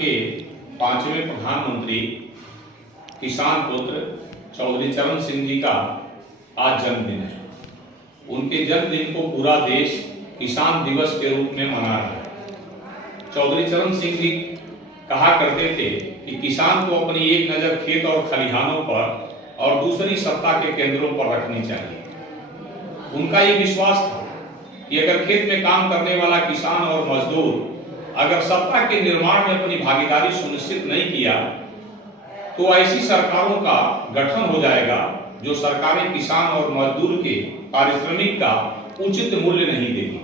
के 5वें प्रधानमंत्री किसान पुत्र चौधरी चरण सिंह जी का आज जन्मदिन है। उनके जन्मदिन को पूरा देश किसान दिवस के रूप में मना रहा है। चौधरी चरण सिंह जी कहा करते थे कि किसान को अपनी एक नज़र खेत और खलिहानों पर और दूसरी सत्ता के केंद्रों पर रखनी चाहिए। उनका ये विश्वास था कि अगर खेत में काम करने वाला किसान और मजदूर अगर सत्ता के निर्माण में अपनी भागीदारी सुनिश्चित नहीं किया तो ऐसी सरकारों का गठन हो जाएगा जो सरकारें किसान और मजदूर के पारिश्रमिक का उचित मूल्य नहीं देगी।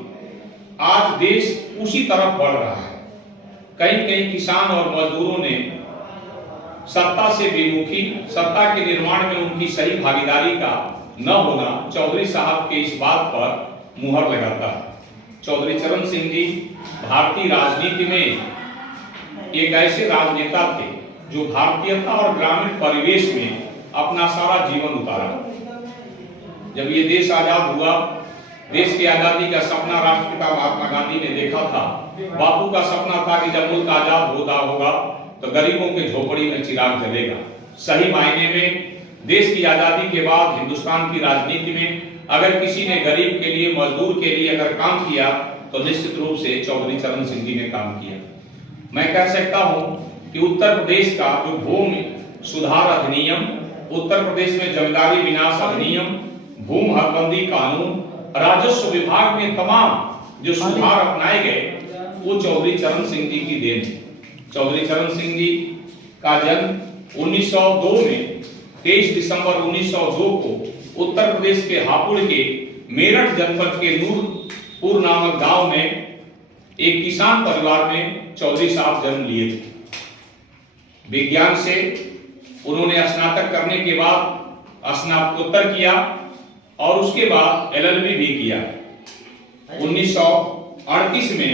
आज देश उसी तरफ बढ़ रहा है। कई कई किसान और मजदूरों ने सत्ता से विमुखी, सत्ता के निर्माण में उनकी सही भागीदारी का न होना चौधरी साहब के इस बात पर मुहर लगाता है। चौधरी चरण सिंह जी भारतीय राजनीति में एक ऐसे राजनेता थे जो भारतीयता और ग्रामीण परिवेश में अपना सारा जीवन उतारा। जब ये देश आजाद हुआ, देश की आजादी का सपना राष्ट्रपिता महात्मा गांधी ने देखा था। बापू का सपना था कि जब मुल्क आजाद होगा तो गरीबों के झोपड़ी में चिराग जलेगा। सही मायने में देश की आजादी के बाद हिंदुस्तान की राजनीति में अगर किसी ने गरीब के लिए, मजदूर के लिए अगर काम किया तो निश्चित रूप से चौधरी चरण सिंह जी ने काम किया। मैं कह सकता हूं कि उत्तर प्रदेश का जो भूमि सुधार अधिनियम, उत्तर प्रदेश में जमींदारी विनाश अधिनियम, भूमि हदबंदी कानून, राजस्व विभाग में तमाम जो सुधार अपनाए गए वो चौधरी चरण सिंह जी की देन है। चौधरी चरण सिंह जी का जन्म 1902 में 23 दिसंबर 1902 को उत्तर प्रदेश के हापुड़ के मेरठ जनपद के नूरपुर नामक गांव में एक किसान परिवार में चौधरी साहब जन्म लिए थे। विज्ञान से उन्होंने स्नातक करने के बाद स्नातकोत्तर किया और उसके बाद एलएलबी भी किया। 1938 में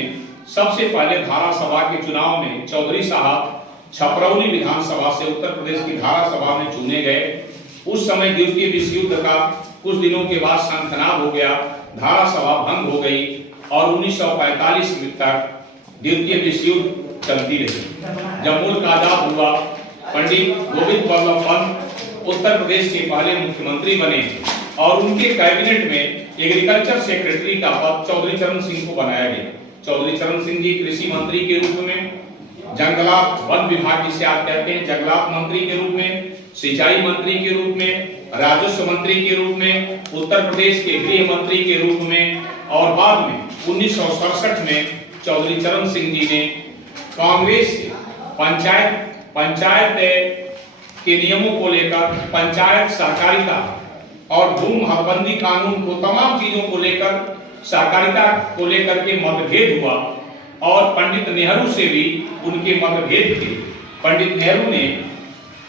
सबसे पहले धारा सभा के चुनाव में चौधरी साहब छपरौली विधानसभा से उत्तर प्रदेश की धारा सभा में चुने गए। उस समय द्वितीय विश्व युद्ध का कुछ दिनों के बाद शंखनाद हो गया, धारा सभा भंग हो गई और 1945 तक द्वितीय विश्व युद्ध चलती रही। जब मुल्क आजाद हुआ, पंडित गोविंद बल्लभ पंत उत्तर प्रदेश के पहले मुख्यमंत्री बने और उनके कैबिनेट में एग्रीकल्चर सेक्रेटरी का पद चौधरी चरण सिंह को बनाया गया। चौधरी चरण सिंह जी कृषि मंत्री के रूप में, जंगलात वन विभाग जिसे आप कहते हैं जंगलात मंत्री के रूप में, सिंचाई मंत्री के रूप में, राजस्व मंत्री के रूप में, उत्तर प्रदेश के गृह मंत्री के रूप में और बाद में 1967 में चौधरी चरण सिंह जी ने कांग्रेस के पंचायत के नियमों को लेकर, पंचायत सहकारिता और भूमि हदबंदी कानून को, तमाम चीजों को लेकर, सहकारिता को लेकर के मतभेद हुआ और पंडित नेहरू से भी उनके मतभेद थे। पंडित नेहरू ने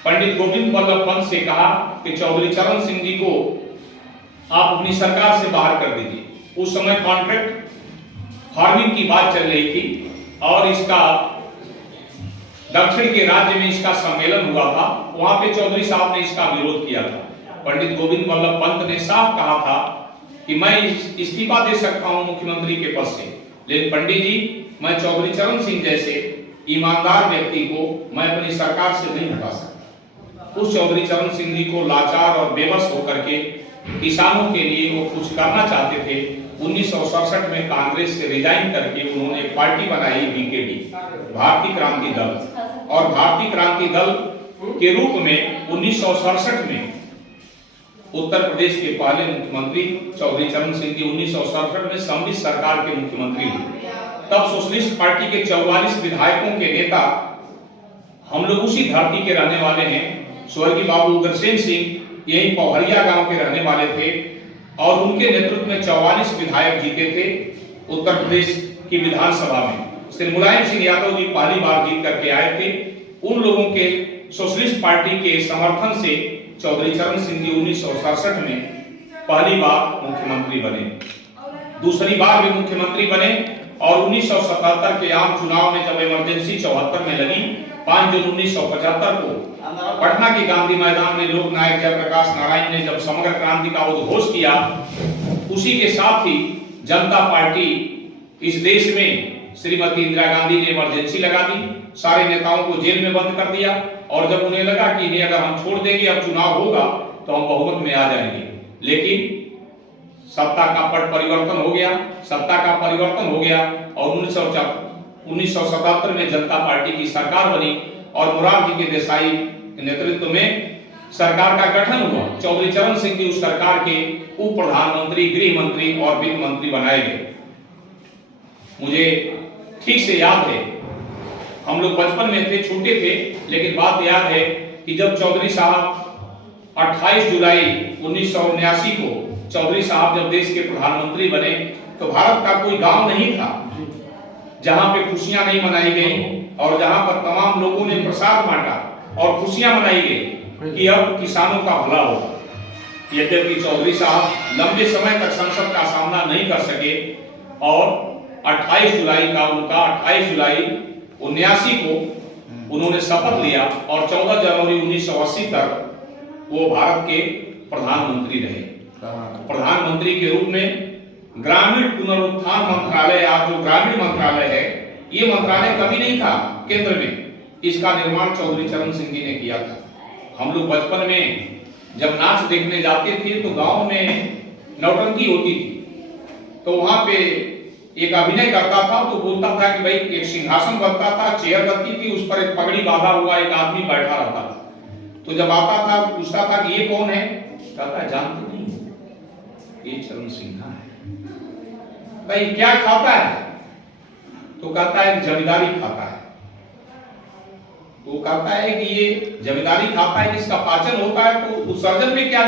पंडित गोविंद बल्लभ पंत से कहा कि चौधरी चरण सिंह जी को आप अपनी सरकार से बाहर कर दीजिए। उस समय कॉन्ट्रैक्ट फार्मिंग की बात चल रही थी और इसका दक्षिण के राज्य में इसका सम्मेलन हुआ था, वहां पे चौधरी साहब ने इसका विरोध किया था। पंडित गोविंद बल्लभ पंत ने साफ कहा था कि मैं इस्तीफा दे सकता हूं मुख्यमंत्री के पद से, लेकिन पंडित जी मैं चौधरी चरण सिंह जैसे ईमानदार व्यक्ति को मैं अपनी सरकार से नहीं हटा सकता। उस चौधरी चरण सिंह जी को लाचार और बेबस होकर के किसानों के लिए वो कुछ करना चाहते थे। 1967 में कांग्रेस से रिजाइन करके उन्होंने एक पार्टी बनाई बीकेडी, भारतीय क्रांति दल, और भारतीय क्रांति दल के रूप में 1967 में उत्तर प्रदेश के पहले मुख्यमंत्री चौधरी चरण सिंह जी 1967 में सम्मिलित सरकार के मुख्यमंत्री हुए। तब सोशलिस्ट पार्टी के 44 विधायकों के नेता, हम लोग उसी धरती के रहने वाले हैं, स्वर्गीय बाबू उग्रसेन सिंह यही पौहरिया गांव के रहने वाले थे और उनके नेतृत्व में 44 विधायक जीते थे उत्तर प्रदेश की विधानसभा में। श्री मुलायम सिंह यादव जी पहली बार जीत करके आए थे। उन लोगों के सोशलिस्ट पार्टी के समर्थन से चौधरी चरण सिंह जी 1967 में पहली बार मुख्यमंत्री बने, दूसरी बार भी मुख्यमंत्री बने और 1977 के आम चुनाव में जब इमरजेंसी 74 में लगी, 5 जून 1975 को पटना के गांधी मैदान में लोक नायक जयप्रकाश नारायण ने जब समग्र क्रांति का उद्घोष किया, उसी के साथ ही जनता पार्टी इस देश में श्रीमती इंदिरा गांधी ने इमरजेंसी लगा दी सारे नेताओं को जेल में बंद कर दिया, और जब उन्हें लगा कि इन्हें अगर हम छोड़ देंगे, अब चुनाव होगा तो हम बहुमत में आ जाएंगे, लेकिन सत्ता का पट परिवर्तन हो गया, सत्ता का परिवर्तन हो गया और 1977 में जनता पार्टी की सरकार बनी और मोरारजी के देसाई के नेतृत्व में सरकार का गठन हुआ। चौधरी चरण सिंह जी उस सरकार के उप प्रधानमंत्री, गृह मंत्री और वित्त मंत्री बनाए गए। मुझे ठीक से याद है, हम लोग बचपन में थे, छोटे थे, लेकिन बात याद है कि जब चौधरी साहब 28 जुलाई 1979 को चौधरी साहब जब देश के प्रधानमंत्री बने, तो भारत का कोई गांव नहीं था जहां पे खुशियां नहीं मनाई गई और जहां पर तमाम लोगों ने प्रसाद बांटा और खुशियां मनाई गई कि अब किसानों का भला होगा। यद्यपि चौधरी साहब लंबे समय तक संसद का सामना नहीं कर सके और 28 जुलाई 1979 को उन्होंने शपथ लिया और 14 जनवरी 1980 तक वो भारत के प्रधानमंत्री रहे। प्रधानमंत्री के रूप में ग्रामीण पुनरुत्थान मंत्रालय, आज जो ग्रामीण मंत्रालय है, ये मंत्रालय कभी नहीं था केंद्र में, इसका निर्माण चौधरी चरण सिंह जी ने किया था। हम लोग बचपन में जब नाच देखने जाते थे तो गांव में नौटंकी होती थी, तो वहां पे एक अभिनय करता था तो बोलता था कि भाई एक सिंहासन बनता था, चेयर बनती थी, उस पर एक पगड़ी बांधा हुआ एक आदमी बैठा रहता था। तो जब आता था पूछता था कि ये कौन है, कहता जानते नहीं, ये चरण सिंह है। भाई क्या खाता है, तो कहता है जमींदारी खाता है। तो कहता है कि ये जमींदारी खाता है, जिसका पाचन होता है, तो उत्सर्जन में क्या